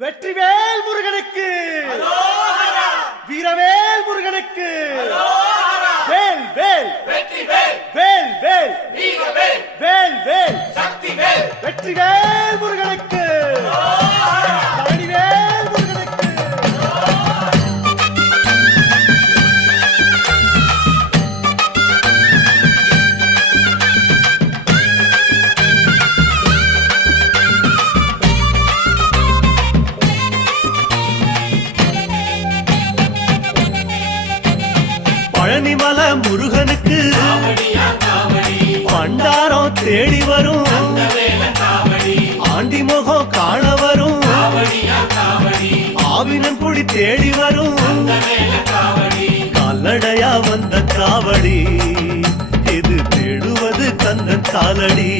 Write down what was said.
வெற்றிவேல் முருகனுக்கு, வீரவேல் முருகனுக்கு, வேல் வேல் வேல் வேல் வேல் வேல் வெற்றிவேல் முருகனுக்கு, பழனிவேல் முருகனுக்கு. பழனிமலை முருகனுக்கு பண்டாரம் தேடி வரும், ஆண்டி முகம் காண வரும், ஆவினங்குடி தேடி வரும், கால்நடையா வந்த காவடி இது தேடுவது கந்தன் காலடி.